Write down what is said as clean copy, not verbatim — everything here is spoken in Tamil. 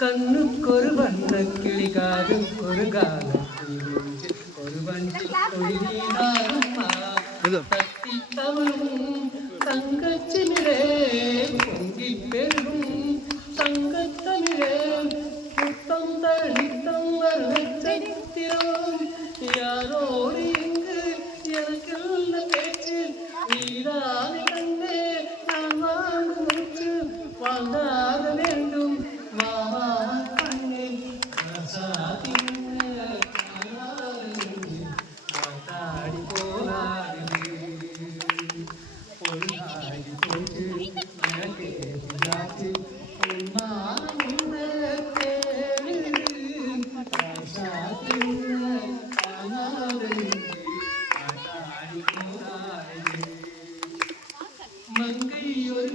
കണ്ണുക്കൊരു വണ്ണക്കിളി കാതും ഒരു ഗാനം ഒരു വഞ്ചി തങ്കച്ചിമിഴേ പൊങ്കിപ്പെരും തങ്കത്തമിഴേ മുത്തം തളിത്തം വർണ്ണച്ചരിത്തിരം யாரோடு இங்கு எனக்கு உள்ள பேச்சு நீதானே கண்ணே நான் வாழும் மூச்சு வாழ்ந்தாக வேண்டும் மாமா கண்ணே காத்தாடி போனாடி பொருளாடி போச்சு எனக்கு மங்கை ஒரு